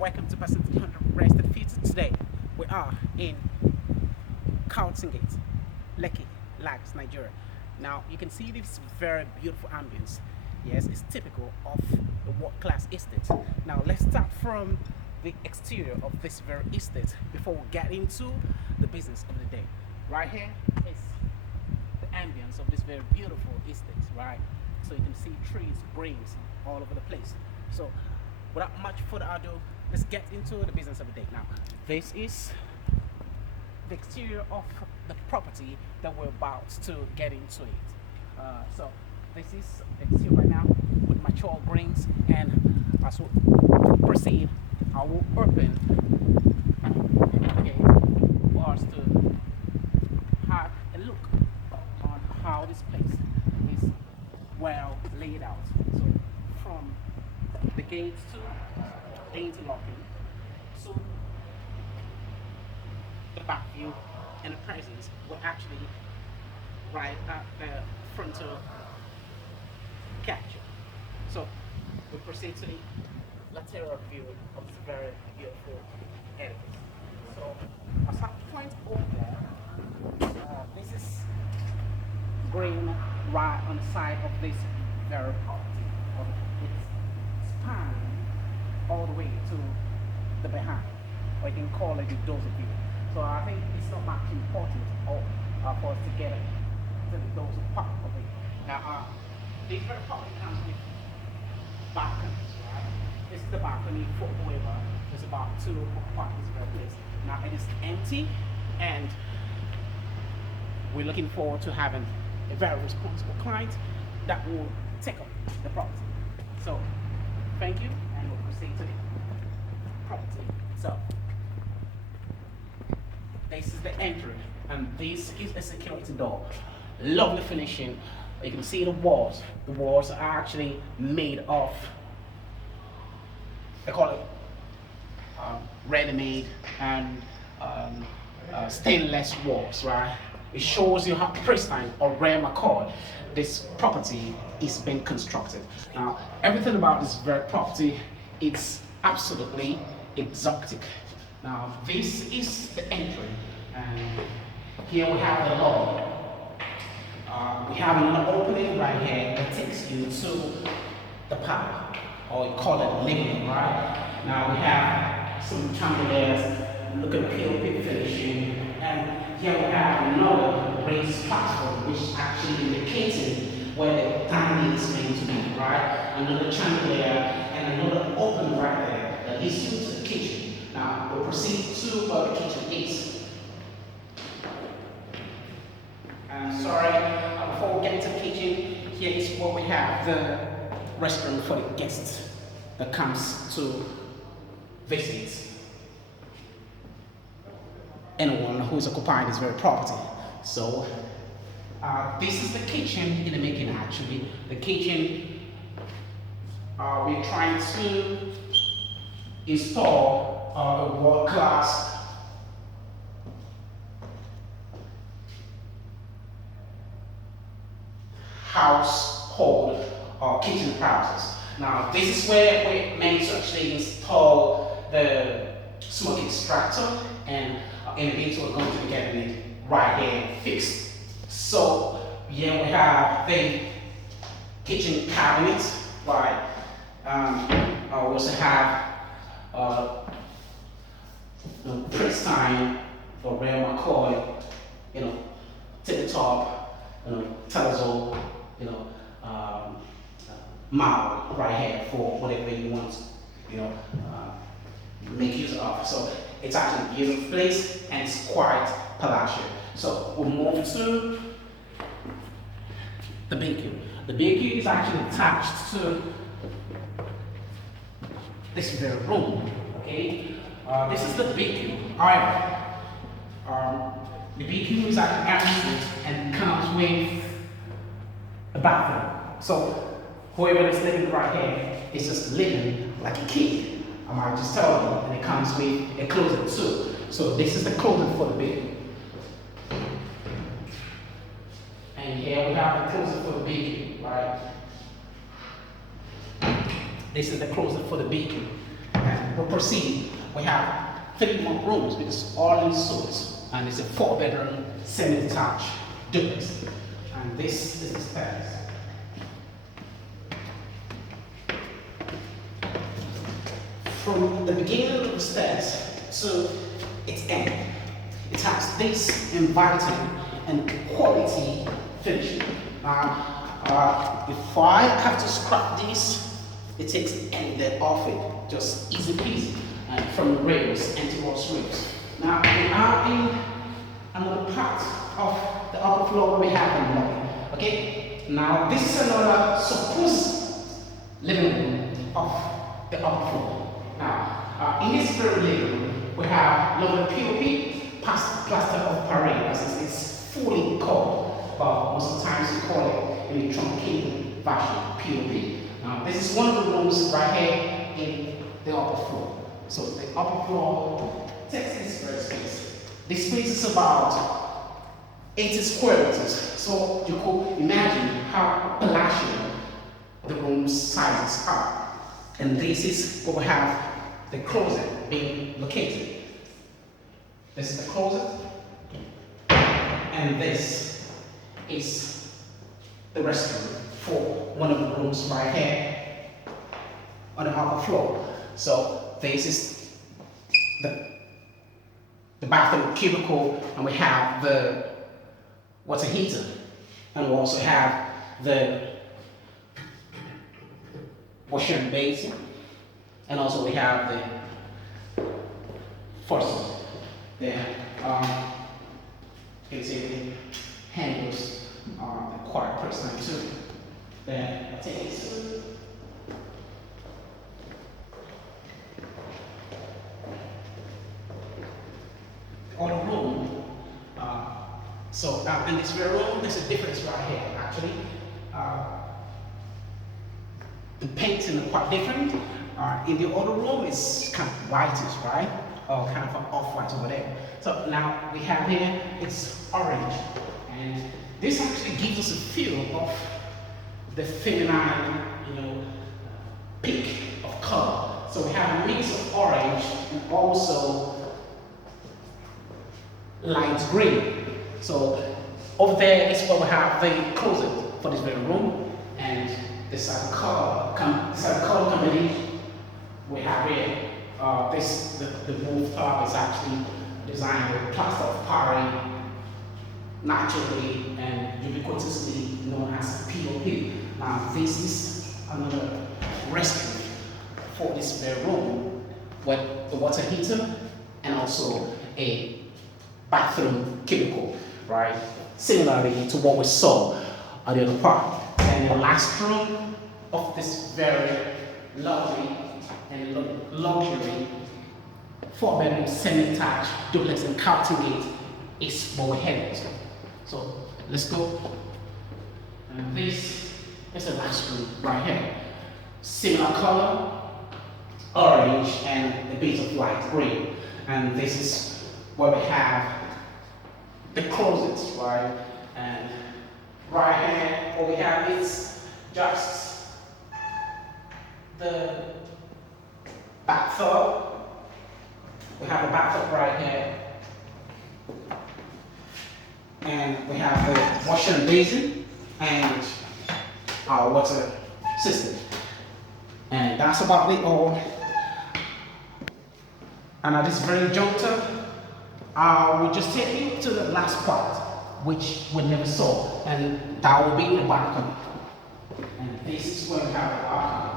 Welcome to percentage.hundred Rest and Future. Today we are in Carlton Gate, Lekki, Lagos, Nigeria. Now you can see this very beautiful ambience. Yes, it's typical of the world-class estate. Now let's start from the exterior of this very estate before we get into the business of the day. Right here is the ambience of this very beautiful estate, right? So you can see trees, greens all over the place. So without much further ado, let's get into the business of the day. Now, this is the exterior of the property that we're about to get into it. So this is the exterior right now with mature greens, and as we proceed, I will open the gate for us to have a look on how this place is well laid out. So from the gates to the interlocking, so the back view and the presence were actually right at the frontal capture. So we proceed to the lateral view of this very beautiful edifice. So as I point over there, this is green right on the side of this very property. It's spanning all the way to the behind, or you can call it the dorsal view. So I think it's not much important for us to get to the dorsal part of it. Now, this very property comes with balconies, right? This is the balcony for whoever is about to occupy this very place. Now it is empty, and we're looking forward to having a very responsible client that will take up the property. So thank you, and we'll proceed to the property itself. This is the entry, and this is a security door. Lovely finishing. You can see the walls. The walls are actually made of, they call it ready-made and stainless walls, right? It shows you how pristine or rare McCoy this property is being constructed. Now, everything about this very property, it's absolutely exotic. Now, this is the entry, and here we have the lobby. We have another opening right here that takes you to the parlor, or you call it living room, right? Now we have some chandeliers, look at the POP finishing, and here we have another raised platform which is actually indicating where the dining is meant to be, right? Another chandelier and another opening right there that leads you to the kitchen. Now we'll proceed to where the kitchen is. Before we get into the kitchen, here is where we have the restroom for the guests that comes to visit anyone who is occupying this very property. So this is the kitchen in the making. Actually, the kitchen we're trying to install a world-class household or kitchen apparatus. Now this is where we're meant to actually install the smoke extractor, and in the meantime we're going to be getting it right here fixed. So here we have the kitchen cabinet, right? I also have pristine for real McCoy, tip top, terrazzo, marble right here for whatever you want, make use of. So it's actually a beautiful place, and it's quite palatial. So we'll move to the BQ. The BQ is actually attached to this very room. Okay, this is the BQ. However, the BQ is actually empty and comes with a bathroom. So whoever is living right here is just living like a kid. I might just tell you, and it comes with a closet too. So this is the closet for the BQ. And here we have the closet for the BQ, right? This is the closet for the BQ. And we proceed. We have 3 more rooms because all in suites, and it's a 4-bedroom semi-detached duplex. And this is the stairs. From the beginning of the stairs to its end, it has this inviting and quality finishing. If I have to scrap this, it takes any dead off it, just easy peasy, from the rails and towards rails. Now we are in another part of the upper floor where we have the lobby. Okay, now this is another supposed living room of the upper floor. Now, in this very living room, we have lovely POP, plaster of Paris, as it's fully called, but most of the times we call it in the truncated version, POP. Now, this is one of the rooms right here in the upper floor. So the upper floor takes this very space. This space is about 80 square meters. So you could imagine how palatial the room's sizes are. And this is where we have the closet being located. This is the closet, and this is the restroom for one of the rooms right here on the upper floor. So this is the bathroom cubicle, and we have the water heater, and we also have the washer and basin, and also we have the faucet. There, you can see the handles are quite personal too. Then I'll take it to the other room. So in this very room, there's a difference right here actually. The painting is quite different. In the other room, it's kind of whitish, right? Or kind of an off-white over there. So now we have here, it's orange. And this actually gives us a feel of the feminine, pink of color. So we have a mix of orange and also light green. So over there is where we have the closet for this very room. And this color combination we have here. The rooftop is actually designed with plaster of Paris, naturally and ubiquitously known as POP. Now this is another restroom for this very room with the water heater and also a bathroom cubicle, right? Similarly to what we saw at the other part. And the last room of this very lovely and luxury 4-bedroom semi-detached duplex in Carlton Gate is where we're headed. So let's go. And this is the last room right here. Similar color, orange and a bit of light green. And this is where we have the closets, right? And right here, what we have is just the bathtub. We have a bathtub right here. And we have the washer and basin and our water system. And that's about it all. And at this very juncture, we'll just take you to the last part, which we never saw, and that will be the balcony. And this is where we have the balcony.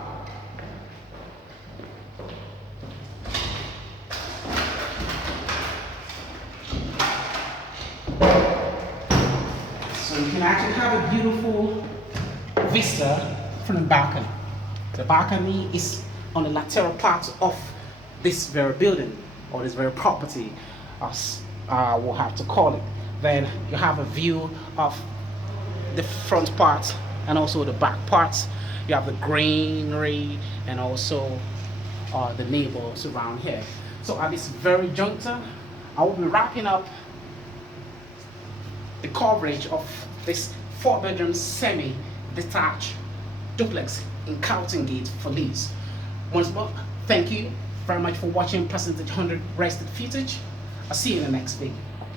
So you can actually have a beautiful vista from the balcony. The balcony is on the lateral part of this very building, or this very property, as we'll have to call it. Then you have a view of the front part and also the back parts. You have the greenery and also the neighbors around here. So at this very juncture, I will be wrapping up the coverage of this 4-bedroom semi-detached duplex in Carlton Gate for lease. Once more, thank you very much for watching percentage 100 rested footage. I'll see you in the next video.